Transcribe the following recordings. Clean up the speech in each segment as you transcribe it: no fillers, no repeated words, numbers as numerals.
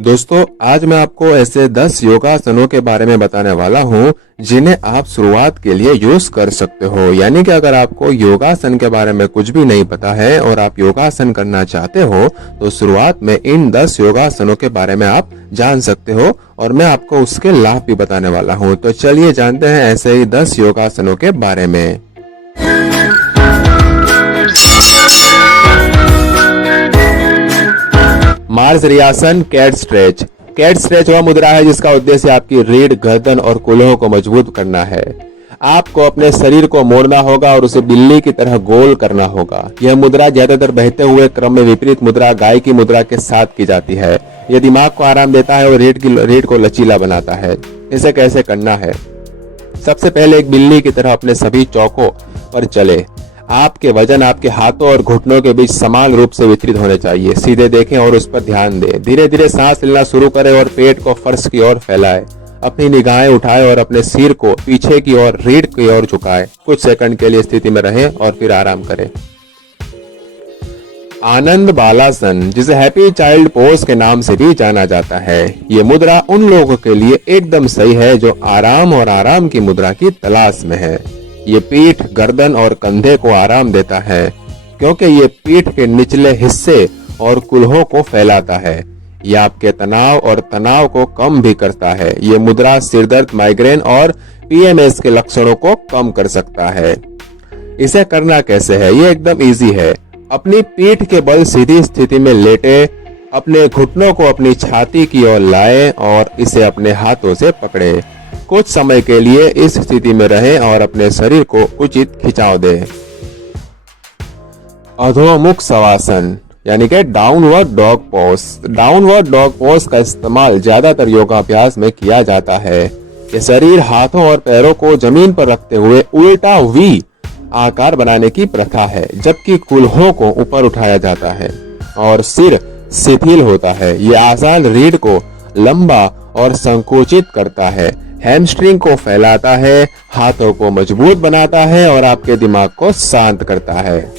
दोस्तों, आज मैं आपको ऐसे 10 योगासनों के बारे में बताने वाला हूँ जिन्हें आप शुरुआत के लिए यूज कर सकते हो। यानी कि अगर आपको योगासन के बारे में कुछ भी नहीं पता है और आप योगासन करना चाहते हो तो शुरुआत में इन 10 योगासनों के बारे में आप जान सकते हो और मैं आपको उसके लाभ भी बताने वाला हूँ। तो चलिए जानते हैं ऐसे ही 10 योगासनों के बारे में। मार्जरियासन कैट स्ट्रेच। कैट स्ट्रेच वह मुद्रा है जिसका उद्देश्य आपकी रीढ़, गर्दन और कूल्हों को मजबूत करना है। आपको अपने शरीर को मोड़ना होगा और उसे बिल्ली की तरह गोल करना होगा। यह मुद्रा ज्यादातर बहते हुए क्रम में विपरीत मुद्रा गाय की मुद्रा के साथ की जाती है। यह दिमाग को आराम देता है और रीढ़ को लचीला बनाता है। इसे कैसे करना है? सबसे पहले एक बिल्ली की तरह अपने सभी चौकों पर चले। आपके वजन आपके हाथों और घुटनों के बीच समान रूप से वितरित होने चाहिए। सीधे देखें और उस पर ध्यान दें। धीरे धीरे सांस लेना शुरू करें और पेट को फर्श की ओर फैलाएं। अपनी निगाहें उठाएं और अपने सिर को पीछे की ओर, रीढ़ की ओर झुकाएं। कुछ सेकंड के लिए स्थिति में रहें और फिर आराम करें। आनंद बालासन, जिसे हैप्पी चाइल्ड पोज के नाम से भी जाना जाता है, ये मुद्रा उन लोगों के लिए एकदम सही है जो आराम की मुद्रा की तलाश में है। ये पीठ, गर्दन और कंधे को आराम देता है क्योंकि ये पीठ के निचले हिस्से और कूल्हों को फैलाता है। ये आपके तनाव को कम भी करता है। ये मुद्रा सिरदर्द, माइग्रेन और पीएमएस के लक्षणों को कम कर सकता है। इसे करना कैसे है? ये एकदम इजी है। अपनी पीठ के बल सीधी स्थिति में लेटे, अपने घुटनों को अपनी छाती की ओर लाएं और इसे अपने हाथों से पकड़े। कुछ समय के लिए इस स्थिति में रहें और अपने शरीर को उचित खिंचाव दें। अधोमुख शवासन यानी कि downward dog pose. Downward dog pose का इस्तेमाल ज्यादातर योगाभ्यास में किया जाता है। ये शरीर, हाथों और पैरों को जमीन पर रखते हुए उल्टा वी आकार बनाने की प्रथा है, जबकि कूल्हों को ऊपर उठाया जाता है और सिर शिथिल होता है। ये आसान रीढ़ को लंबा और संकुचित करता है, हैमस्ट्रिंग को फैलाता है, हाथों को मजबूत बनाता है और आपके दिमाग को शांत करता है।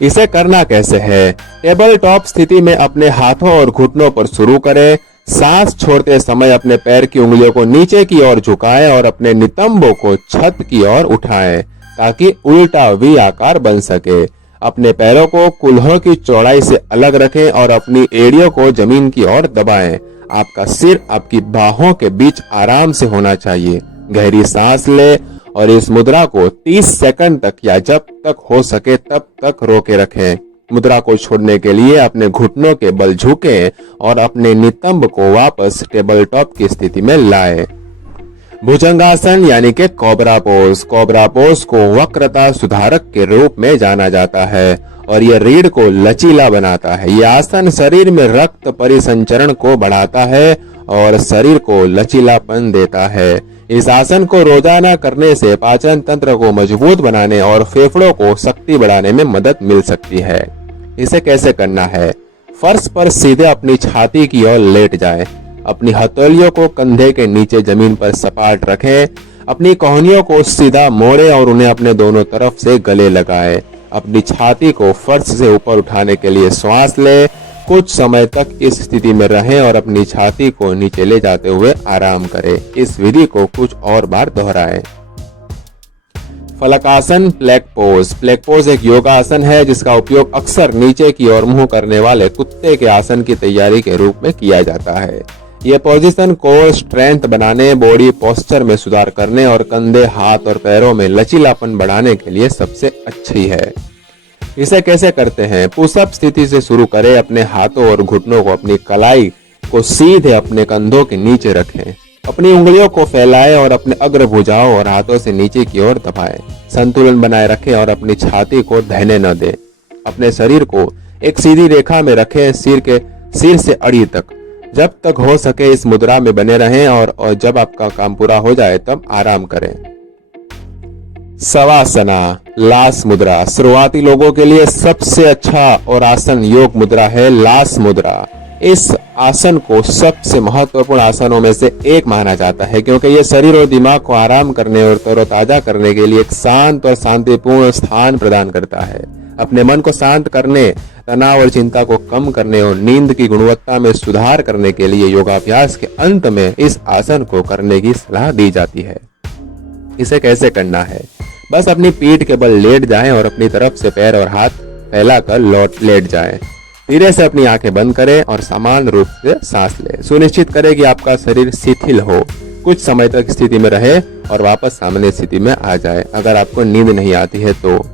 इसे करना कैसे है? टेबल टॉप स्थिति में अपने हाथों और घुटनों पर शुरू करें। सांस छोड़ते समय अपने पैर की उंगलियों को नीचे की ओर झुकाएं और अपने नितंबों को छत की ओर उठाएं ताकि उल्टा वी आकार बन सके। अपने पैरों को कूल्हों की चौड़ाई से अलग रखें और अपनी एड़ियों को जमीन की ओर दबाएं। आपका सिर आपकी बाहों के बीच आराम से होना चाहिए। गहरी सांस ले और इस मुद्रा को 30 सेकंड तक या जब तक हो सके तब तक रोके रखें। मुद्रा को छोड़ने के लिए अपने घुटनों के बल झुकें और अपने नितंब को वापस टेबल टॉप की स्थिति में लाएं। भुजंगासन यानी कि कोबरा पोज। कोबरा पोज को वक्रता सुधारक के रूप में जाना जाता है और यह रीढ़ को लचीला बनाता है। यह आसन शरीर में रक्त परिसंचरण को बढ़ाता है और शरीर को लचीलापन देता है। इस आसन को रोजाना करने से पाचन तंत्र को मजबूत बनाने और फेफड़ों को शक्ति बढ़ाने में मदद मिल सकती है। इसे कैसे करना है? फर्श पर सीधे अपनी छाती की ओर लेट जाएं। अपनी हथेलियों को कंधे के नीचे जमीन पर सपाट रखें। अपनी कोहनियों को सीधा मोड़ें और उन्हें अपने दोनों तरफ से गले लगाएं। अपनी छाती को फर्श से ऊपर उठाने के लिए श्वास लें। कुछ समय तक इस स्थिति में रहें और अपनी छाती को नीचे ले जाते हुए आराम करें। इस विधि को कुछ और बार दोहराएं। फलकासन प्लैंक पोज। प्लैंक पोज एक योगा आसन है जिसका उपयोग अक्सर नीचे की ओर मुंह करने वाले कुत्ते के आसन की तैयारी के रूप में किया जाता है। यह पोजीशन कोर स्ट्रेंथ बनाने, बॉडी पोस्चर में सुधार करने और कंधे, हाथ और पैरों में लचीलापन बढ़ाने के लिए सबसे अच्छी है। इसे कैसे करते हैं? पुशअप स्थिति से शुरू करें। अपने हाथों और घुटनों को अपनी कलाई को सीधे अपने कंधों के नीचे रखें। अपनी उंगलियों को फैलाएं और अपने अग्र भुजाओं और हाथों से नीचे की ओर दबाएं। संतुलन बनाए रखें और अपनी छाती को ढहने न दें। अपने शरीर को एक सीधी रेखा में रखें, सिर से अड़ी तक। जब तक हो सके इस मुद्रा में बने रहें और जब आपका काम पूरा हो जाए तब आराम करें। शवासना लास मुद्रा। शुरुआती लोगों के लिए सबसे अच्छा और आसन योग मुद्रा है लास मुद्रा। इस आसन को सबसे महत्वपूर्ण आसनों में से एक माना जाता है क्योंकि यह शरीर और दिमाग को आराम करने और तरोताजा करने के लिए एक शांत और शांतिपूर्ण स्थान प्रदान करता है। अपने मन को शांत करने तनाव और चिंता को कम करने और नींद की गुणवत्ता में सुधार करने के लिए योगाभ्यास के अंत में इस आसन को करने की सलाह दी जाती है। इसे कैसे करना है? बस अपनी पीठ के बल लेट जाएं और अपनी तरफ से पैर और हाथ फैलाकर लेट जाएं। धीरे से अपनी आंखें बंद करें और समान रूप से सांस लें। सुनिश्चित करें कि आपका शरीर शिथिल हो, कुछ समय तक स्थिति में रहे और वापस सामान्य स्थिति में आ जाए। अगर आपको नींद नहीं आती है तो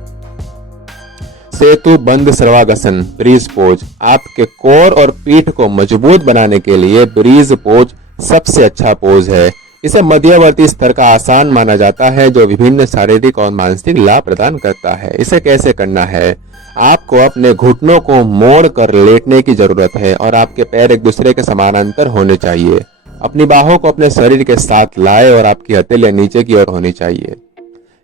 सेतु बंद सर्वांगासन ब्रीज पोज आपके कोर और पीठ को मजबूत बनाने के लिए ब्रीज पोज सबसे अच्छा पोज है। इसे मध्यवर्ती स्तर का आसान माना जाता है जो विभिन्न शारीरिक और मानसिक लाभ प्रदान करता है। इसे कैसे करना है? आपको अपने घुटनों को मोड़ कर लेटने की जरूरत है और आपके पैर एक दूसरे के समानांतर होने चाहिए। अपनी बाहों को अपने शरीर के साथ लाएं और आपकी हथेलियां नीचे की ओर होनी चाहिए।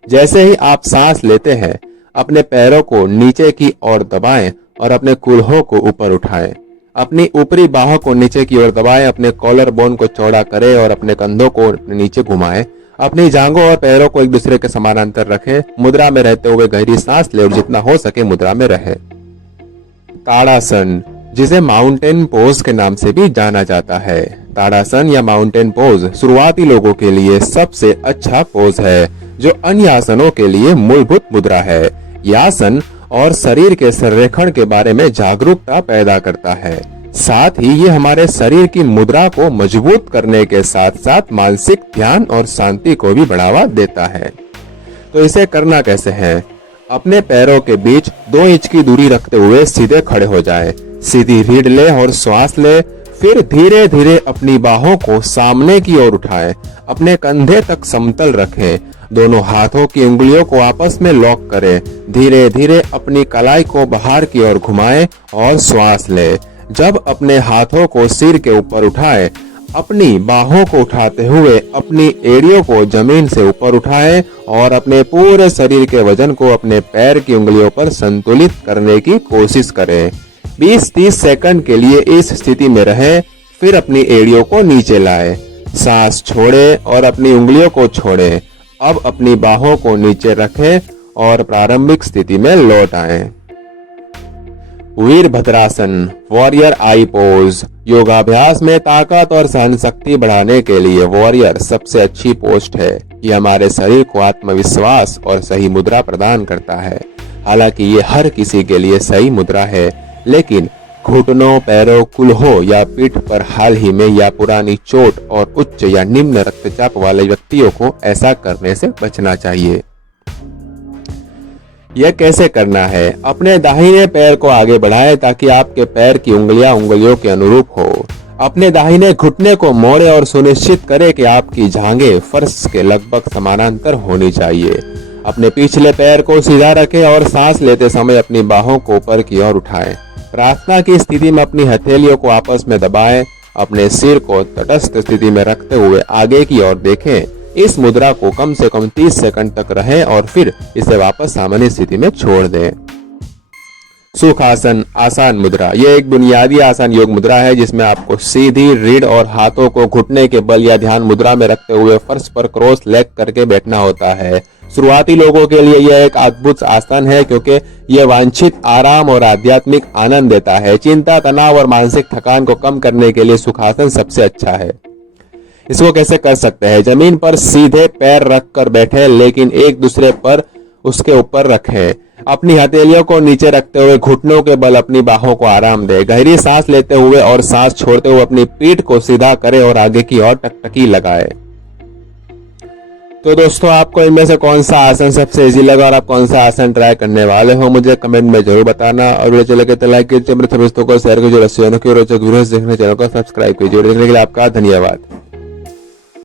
जैसे ही आप सांस लेते हैं, अपने पैरों को नीचे की ओर दबाएं और अपने कूल्हों को ऊपर उठाएं। अपनी ऊपरी बाहों को नीचे की ओर दबाएं, अपने कॉलर बोन को चौड़ा करें और अपने कंधों को नीचे घुमाएं। अपनी जांघों और पैरों को एक दूसरे के समानांतर रखें। मुद्रा में रहते हुए गहरी सांस लें और जितना हो सके मुद्रा में रहें। ताड़ासन, जिसे माउंटेन पोज के नाम से भी जाना जाता है। ताड़ासन या माउंटेन पोज शुरुआती लोगों के लिए सबसे अच्छा पोज है, जो अन्य आसनों के लिए मूलभूत मुद्रा है। यह आसन और शरीर के संरेखण के बारे में जागरूकता पैदा करता है। साथ ही ये हमारे शरीर की मुद्रा को मजबूत करने के साथ साथ मानसिक ध्यान और शांति को भी बढ़ावा देता है। तो इसे करना कैसे है? अपने पैरों के बीच 2 इंच की दूरी रखते हुए सीधे खड़े हो जाएं। सीधी रीढ़ ले और श्वास ले। फिर धीरे धीरे अपनी बाहों को सामने की ओर उठाएं। अपने कंधे तक समतल रखें। दोनों हाथों की उंगलियों को आपस में लॉक करें। धीरे धीरे अपनी कलाई को बाहर की ओर घुमाएं और श्वास लें। जब अपने हाथों को सिर के ऊपर उठाएं, अपनी बाहों को उठाते हुए अपनी एड़ियों को जमीन से ऊपर उठाएं और अपने पूरे शरीर के वजन को अपने पैर की उंगलियों पर संतुलित करने की कोशिश करें। 20-30 सेकंड के लिए इस स्थिति में रहें। फिर अपनी एड़ियों को नीचे लाएं। सांस छोड़ें और अपनी उंगलियों को छोड़ें। अब अपनी बाहों को नीचे रखें और प्रारंभिक स्थिति में लौट आएं। वीरभद्रासन वॉरियर आई पोज योगाभ्यास में ताकत और सहनशक्ति बढ़ाने के लिए वॉरियर सबसे अच्छी पोस्ट है। ये हमारे शरीर को आत्मविश्वास और सही मुद्रा प्रदान करता है। हालांकि ये हर किसी के लिए सही मुद्रा है, लेकिन घुटनों, पैरों, कूल्हों या पीठ पर हाल ही में या पुरानी चोट और उच्च या निम्न रक्तचाप वाले व्यक्तियों को ऐसा करने से बचना चाहिए। यह कैसे करना है? अपने दाहिने पैर को आगे बढ़ाएं ताकि आपके पैर की उंगलियां उंगलियों के अनुरूप हो। अपने दाहिने घुटने को मोड़ें और सुनिश्चित करें कि आपकी जांघें फर्श के लगभग समानांतर होनी चाहिए। अपने पिछले पैर को सीधा रखें और सांस लेते समय अपनी बाहों को ऊपर की ओर उठाएं। प्रार्थना की स्थिति में अपनी हथेलियों को आपस में दबाएं। अपने सिर को तटस्थ स्थिति में रखते हुए आगे की ओर देखें। इस मुद्रा को कम से कम 30 सेकंड तक रहें और फिर इसे वापस सामान्य स्थिति में छोड़ दें। सुखासन आसान मुद्रा, यह एक बुनियादी आसान योग मुद्रा है जिसमें आपको सीधी रीढ़ और हाथों को घुटने के बल या ध्यान मुद्रा में रखते हुए फर्श पर क्रॉस लेग करके बैठना होता है। शुरुआती लोगों के लिए यह एक अद्भुत आसन है क्योंकि यह वांछित आराम और आध्यात्मिक आनंद देता है। चिंता, तनाव और मानसिक थकान को कम करने के लिए सुखासन सबसे अच्छा है। इसको कैसे कर सकते हैं? जमीन पर सीधे पैर रखकर बैठे, लेकिन एक दूसरे पर उसके ऊपर रखें। अपनी हथेलियों को नीचे रखते हुए घुटनों के बल अपनी बाहों को आराम दें। गहरी सांस लेते हुए और सांस छोड़ते हुए अपनी पीठ को सीधा करें और आगे की ओर टकटकी लगाएं। तो दोस्तों, आपको इनमें से कौन सा आसन सबसे इजी लगा और आप कौन सा आसन ट्राई करने वाले हो, मुझे कमेंट में जरूर बताना। और वीडियो अच्छी लगे तो लाइक कीजिए, मेरे दोस्तों को शेयर कीजिए, रोचक वीडियोस देखने चैनल को सब्सक्राइब कीजिए। देखने के लिए आपका धन्यवाद।